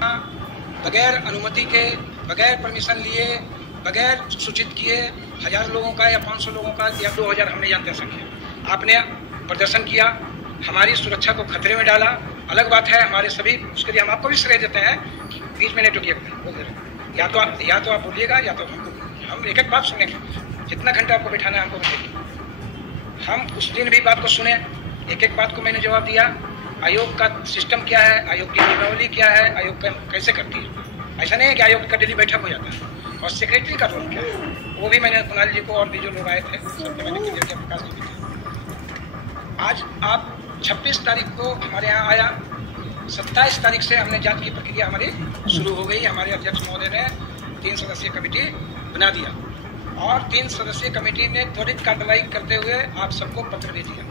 बगैर अनुमति के, बगैर परमिशन लिए, बगैर सूचित किए 1000 लोगों का या 500 लोगों का या 2000 हमने यहाँ दर्शन किया। आपने प्रदर्शन किया, हमारी सुरक्षा को खतरे में डाला। अलग बात है हमारे सभी, उसके लिए हम आपको भी श्रेय देते हैं कि बीच में नहीं टोकिए, या तो आप बोलिएगा या तो हम एक एक बात सुनेंगे। जितना घंटा आपको बिठाना है हमको बिठाइए। हम उस दिन भी बात को सुने, एक एक बात को मैंने जवाब दिया। आयोग का सिस्टम क्या है, आयोग की नियमावली क्या है, आयोग कैसे करती है। ऐसा नहीं है कि आयोग का डेली बैठक हो जाता है। और सेक्रेटरी का रोल क्या है, वो भी मैंने कुणाल जी को और भी जो लोग आए थे सबको मैंने क्लियर किया, प्रकाश जी भी थे। आज आप 26 तारीख को हमारे यहाँ आया, 27 तारीख से हमने जांच की प्रक्रिया हमारी शुरू हो गई। हमारे अध्यक्ष महोदय ने 3 सदस्यीय कमेटी बना दिया और 3 सदस्यीय कमेटी ने त्वरित कार्रवाई करते हुए आप सबको पत्र दे दिया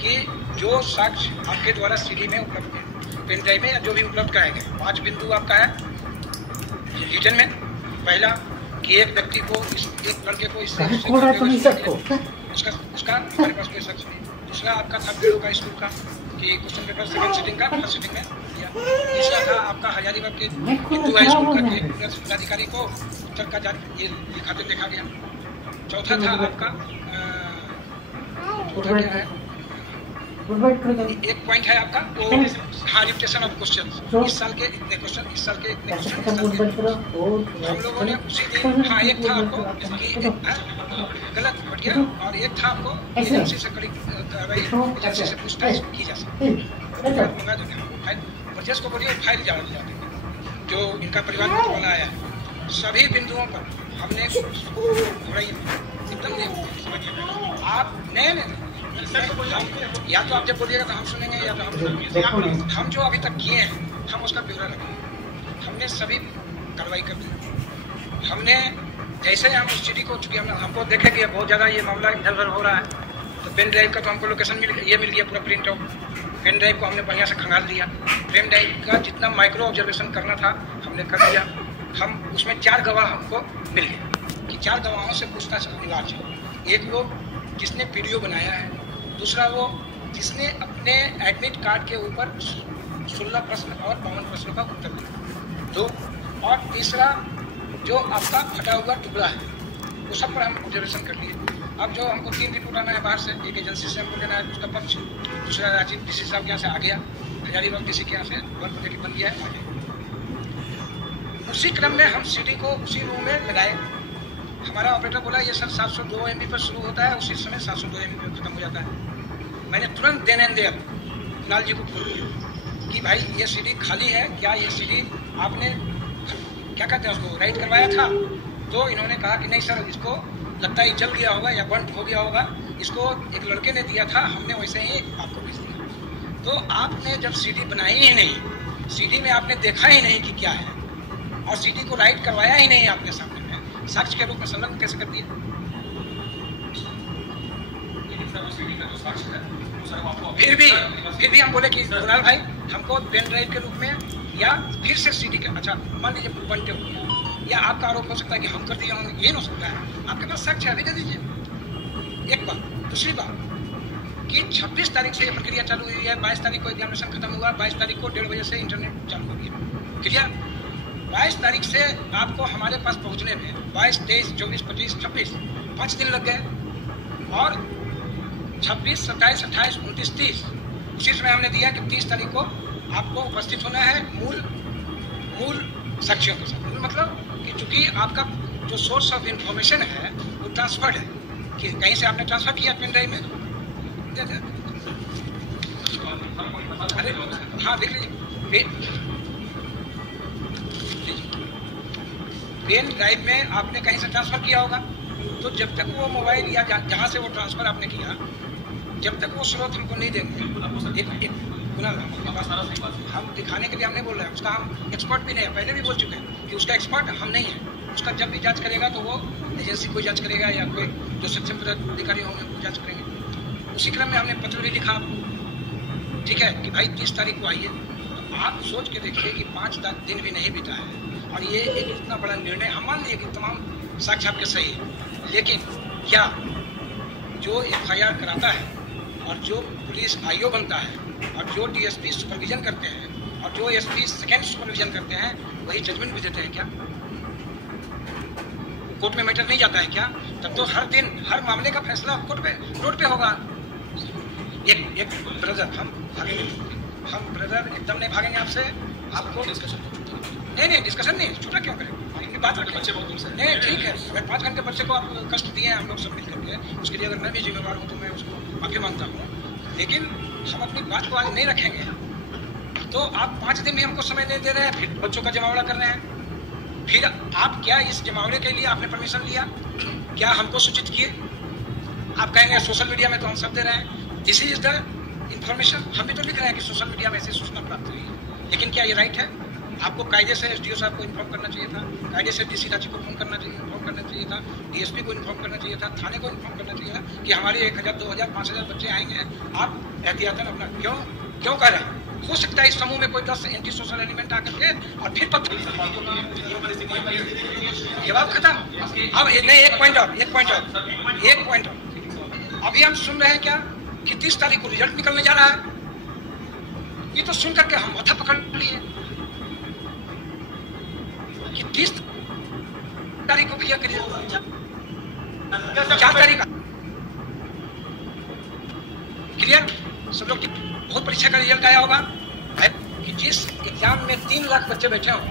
कि जो साक्ष्य आपके द्वारा सीडी में उपलब्ध है, पेन ड्राइव में जो भी उपलब्ध कराए गए, 5 बिंदु आपका है रिटर्न में। पहला कि एक व्यक्ति को, एक लड़के को इससे उसका हमारे पास कोई शख्स नहीं। दूसरा आपका था पीओ का स्कूल का कि क्वेश्चन पेपर सेकंड सिटिंग का फर्स्ट सिटिंग में दिया। तीसरा था आपका हजारीबाग के हिंदू हाई स्कूल का जिलाधिकारी को उत्तर का ये दिखाते देखा गया। चौथा था आपका क्या है, एक पॉइंट है आपका वो हाँ रिपिटेशन ऑफ क्वेश्चन, इस साल के इतने क्वेश्चन, इस साल के इतने क्वेश्चन। हम लोगों ने उसी दिन हाँ एक था आपको गलत हट गया और एक था आपको एजेंसी से कड़ी कार्रवाई, एजेंसी से पूछताछ की जा सकती है। प्रदेश को बोलिए फाइल जा देंगे जो इनका परिवार वाला आया है। सभी बिंदुओं पर हमने एकदम आप नए या तो आप जब बोलिएगा तो हम सुनेंगे या तो हम जो अभी तक किए हैं हम उसका ब्यौरा रखेंगे। हमने सभी कार्रवाई कर दी। हमने जैसे हम उस सीडी को, चूंकि हमको देखे कि बहुत ज़्यादा ये मामला इधर उधर हो रहा है, तो पेन ड्राइव का तो हमको लोकेशन मिल गया पूरा प्रिंट आउट। पेन ड्राइव को हमने बढ़िया से खंगाल दिया। पेन ड्राइव का जितना माइक्रो ऑब्जर्वेशन करना था हमने कर दिया। हम उसमें 4 गवाह हमको मिल गए कि 4 गवाहों से पूछताछ अनिवार्य है। एक लोग जिसने वीडियो बनाया है, दूसरा वो जिसने अपने एडमिट कार्ड के ऊपर 16 प्रश्न और 52 प्रश्नों का उत्तर दिया, 2, और तीसरा जो आपका फटा हुआ टुकड़ा है वो सब पर हम ऑब्जर्वेशन कर लिए। अब जो हमको 3 रिपोर्ट आना है बाहर से, एक एजेंसी से हमको देना है उसका पक्ष, दूसरा राजीव डीसी साहब के यहाँ से आ गया, हजारीबाग डीसी के यहाँ से 1 पॉजिटिव बन गया है, आ गया। उसी क्रम में हम सीडी को उसी रूम में लगाए। हमारा ऑपरेटर बोला ये सर 702 MB पर शुरू होता है, उसी समय 702 MB पर खत्म हो जाता है। मैंने तुरंत देन एंड देयर कुणाल जी को फोन किया कि भाई ये सीडी खाली है क्या, ये सीडी आपने क्या कहते हैं उसको राइट करवाया था? तो इन्होंने कहा कि नहीं सर, इसको लगता है जल गया होगा या बंद हो गया होगा, इसको एक लड़के ने दिया था, हमने वैसे ही आपको भेज दिया। तो आपने जब सीडी बनाई ही नहीं, सीडी में आपने देखा ही नहीं कि क्या है, और सीडी को राइट करवाया ही नहीं आपने सामने में, साक्ष्य के रूप में संलग्न कैसे कर दिया? फिर भी हम बोले कि कुणाल भाई हमको पेन ड्राइव के रूप में या फिर से सीडी के, अच्छा मान लीजिए बनते हो या आपका आरोप हो सकता है कि हम कर दिए होंगे, ये नहीं हो सकता है। आपके पास साक्ष्य अभी दे दीजिए। एक बात। दूसरी बात कि 26 तारीख से ये प्रक्रिया चालू हुई है, 22 तारीख को एग्जामिनेशन खत्म हुआ, 22 तारीख को 1:30 बजे से इंटरनेट चालू हो गया। क्लियर? 22 तारीख से आपको हमारे पास पहुंचने में 22, 23, 24, 25, 26 5 दिन लग गए, और 26, 27, 28, 29, 30 उसी समय हमने दिया कि 30 तारीख को आपको उपस्थित होना है मूल साक्ष्यों के साथ। मतलब कि चूंकि आपका जो सोर्स ऑफ इंफॉर्मेशन है वो ट्रांसफर्ड है, कि कहीं से आपने ट्रांसफर किया पेन ड्राइव में। अरे हाँ देख लीजिए, पेन ड्राइव में आपने कहीं से ट्रांसफर किया होगा, तो जब तक वो मोबाइल या जहाँ से वो ट्रांसफर आपने किया, जब तक वो स्रोत हमको नहीं देंगे, हम दिखाने के लिए हम नहीं बोल रहे हैं, उसका हम एक्सपर्ट भी नहीं है, पहले भी बोल चुके हैं कि उसका एक्सपर्ट हम नहीं है। उसका जब भी जांच करेगा तो वो एजेंसी को जांच करेगा या कोई जो सक्षम पदाधिकारी होंगे वो जांच करेंगे। उसी क्रम में हमने पत्र भी लिखा आपको, ठीक है, कि भाई 30 तारीख को आइए। तो आप सोच के देखिए कि 5 दिन भी नहीं बीता है और ये एक इतना बड़ा निर्णय। हम मान लिए कि तमाम साक्ष्य आपके सही है, लेकिन क्या जो FIR कराता है और जो पुलिस IO बनता है और जो DSP सुपरविजन करते हैं, और जो एसपी सेकेंड सुपरविजन करते हैं वही जजमेंट भी देते हैं क्या? कोर्ट में मैटर नहीं जाता है क्या? तब तो हर दिन हर मामले का फैसला कोर्ट पे रोड पे होगा। एक ब्रदर हम ब्रदर एकदम नहीं भागेंगे आपसे। आपको नहीं डिस्कशन नहीं, छूटा क्यों करें? अपनी बात रखें। नहीं ठीक है, अगर 5 घंटे बच्चे को आप कष्ट दिए हैं हम लोग सब मिल करके, उसके लिए अगर मैं भी जिम्मेवार हूँ तो मैं उसको माफी मांगता हूँ, लेकिन हम अपनी बात को आगे नहीं रखेंगे तो आप 5 दिन भी हमको समय नहीं दे रहे हैं, फिर बच्चों का जमावड़ा कर रहे हैं। फिर आप क्या इस जमावड़े के लिए आपने परमिशन लिया? क्या हमको सूचित किए? आप कहेंगे सोशल मीडिया में तो हम सब दे रहे हैं, दिस इज द इंफॉर्मेशन। हम भी तो लिख रहे हैं कि सोशल मीडिया में ऐसी सूचना प्राप्त हुई है, लेकिन क्या ये राइट है? आपको कायदे से एसडीओ साहब को इन्फॉर्म करना चाहिए था, कायदे से डीसी रांची को इन्फॉर्म करना चाहिए था, डीएसपी को इन्फॉर्म करना चाहिए था, थाने को इन्फॉर्म करना चाहिए था कि हमारे 1000, 2000, 5000 बच्चे आएंगे। आप एहतियातन अपना क्यों कर रहे हैं? हो सकता है इस समूह में कोई 10 एंटी सोशल एलिमेंट आकर के और फिर पत्थर जवाब खत्म। अब नहीं, एक पॉइंट और अभी हम सुन रहे हैं क्या कि 30 तारीख को रिजल्ट निकलने जा रहा है। ये तो सुन करके हम माथा पकड़ लिए कि 30 तारीख को भैया करिए, 4 तारीख क्लियर सब लोग। बहुत परीक्षा का रिजल्ट आया होगा कि जिस एग्जाम में 3 लाख बच्चे बैठे हों,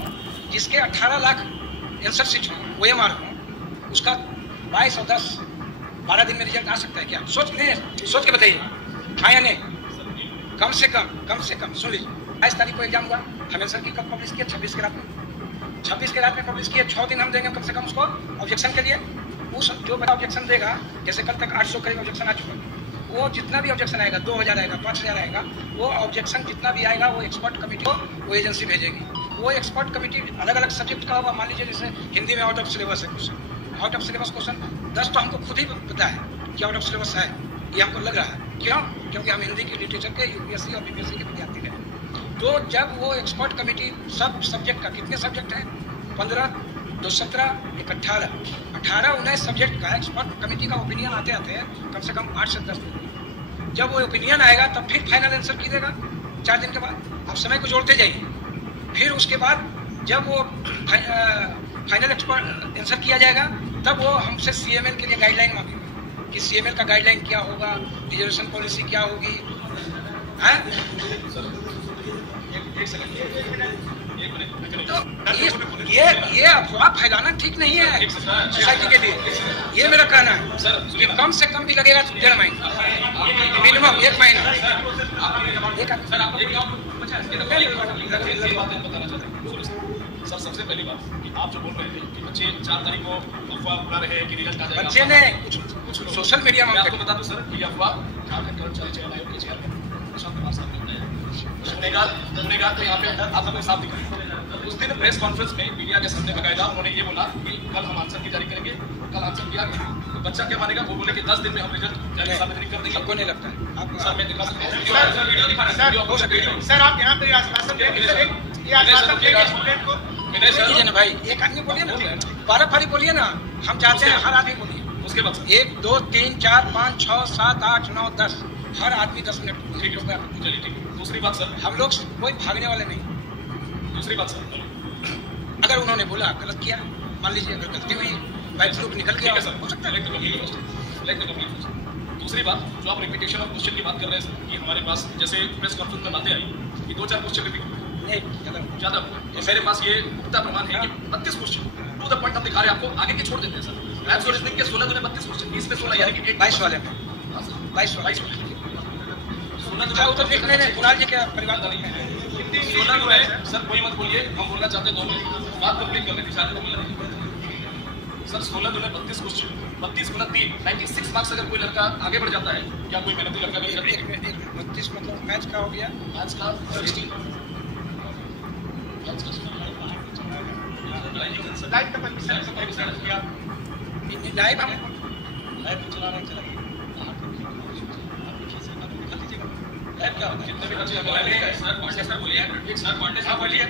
जिसके 18 लाख आंसर शीट हों, OMR हों, उसका 22 और 10 12 दिन में रिजल्ट आ सकता है क्या? सोच के बताइए, हाँ या नहीं? कम से कम सुन लीजिए, 22 तारीख को एग्जाम हुआ, हम आंसर की कब पब्लिश किया? 26 के रात में पब्लिश किया। 6 दिन हम देंगे कम से कम उसको ऑब्जेक्शन के लिए। उस जो बड़ा ऑब्जेक्शन देगा, जैसे कल तक 800 करीब ऑब्जेक्शन आ चुका है, वो जितना भी ऑब्जेक्शन आएगा, 2000 आएगा, 5000 आएगा, वो ऑब्जेक्शन जितना भी आएगा वो एक्सपर्ट कमेटी को वो एजेंसी भेजेगी। वो एक्सपर्ट कमेटी अलग अलग सब्जेक्ट का होगा। मान लीजिए जैसे हिंदी में आउट ऑफ सिलेबस है question, out of syllabus question 10 तो हमको खुद ही पता है कि आउट ऑफ सिलेबस है, ये हमको लग रहा है। क्यों? क्योंकि हम हिंदी की लिटरेचर के यूपीएससी और बीपीएससी के विद्यार्थी हैं। तो जब वो एक्सपर्ट कमेटी सब सब्जेक्ट का, कितने सब्जेक्ट हैं? 15, 2, 17, 1, 18, 19 सब्जेक्ट का एक्सपर्ट कमेटी का ओपिनियन आते कम से कम 8 से 10 दिन। जब वो ओपिनियन आएगा तब फिर फाइनल आंसर कीजिएगा 4 दिन के बाद। आप समय को जोड़ते जाइए। फिर उसके बाद जब वो फाइनल एक्सपर्ट आंसर किया जाएगा तब वो हमसे CML के लिए गाइडलाइन मांगेगा कि CML का गाइडलाइन क्या होगा, रिजर्वेशन पॉलिसी क्या होगी। तो ये अफवाह फैलाना ठीक नहीं है सोसाइटी के लिए। ये मेरा कहना है कि कम से कम भी लगेगा 1.5 महीना, मिनिमम 1 महीना। सर सबसे पहली बात कि आप जो बोल रहे थे कि बच्चे 4 तारीख को अफवाह उड़ा रहे हैं कि रिजल्ट आ जाएगा, बच्चे ने कुछ सोशल मीडिया में आपको बता दूं सर कि अफवाह झारखंड कर्मचारी चयन आयोग के चेयरमैन प्रशांत कुमार साहब ने बताया। गुनेगार तो यहाँ पे आप सबको साफ दिख रहे हैं। उस दिन प्रेस कॉन्फ्रेंस में मीडिया के सामने बकायदा उन्होंने ये बोला कि कल हम आंसर की जारी करेंगे। कल आंसर किया तो बच्चा क्या मानेगा? वो बोले कि 10 दिन में हम रिजल्ट जारी सार्वजनिक कर देंगे। आपको नहीं लगता है? आप सर मैं दिखा सकता हूँ, वीडियो दिखा रहे हैं सर। आप यहाँ पे आश्वासन देंगे भाई, एक आदमी बोलिए ना, 12 फारी बोलिए ना, हम चाहते हैं हर आदमी बोलिए। उसके बाद 1, 2, 3, 4, 5, 6, 7, 8, 9, 10 हर आदमी 10 मिनट। ठीक है, चलिए ठीक है। दूसरी बात सर, हम लोग कोई भागने वाले नहीं। दूसरी बात सर, अगर उन्होंने बोला गलत किया, मान लीजिए अगर गलती हुई, बाइक ग्रुप निकल गया, हो सकता है। दूसरी बात, जो आप रिपीटेशन ऑफ क्वेश्चन की बात कर रहे हैं सर कि हमारे पास जैसे प्रेस कॉन्फ्रेंस में बातें आई कि 2-4 क्वेश्चन रिपीट नहीं ज़्यादा। तो मेरे पास ये पुख्ता प्रमाण है कि 32 क्वेश्चन टू द पॉइंट हम दिखा रहे हैं, आपको आगे के छोड़ देते हैं सर। मैथ्स और रीजनिंग के 16 दुने 32 क्वेश्चन, 20 में 16 यानी कि 22 वाले में 22 वाले उत्तर लिखने में कुणाल जी के परिवार का नहीं है। 16 दुने सर कोई मत बोलिए, हम बोलना चाहते हैं 2 मिनट बात कंप्लीट कर लेते हैं सर। 16 दुने 32 क्वेश्चन, 32 गुना 3 96 मार्क्स। अगर कोई लड़का आगे बढ़ जाता है, क्या कोई मेहनती लड़का भी 32 मतलब मैथ्स का हो गया, मैथ्स का 16 लाइव हम चला रहे हैं। लाइव क्या होता है? कितने भी बच्चे सर बोलिए, एक सर बोलिए।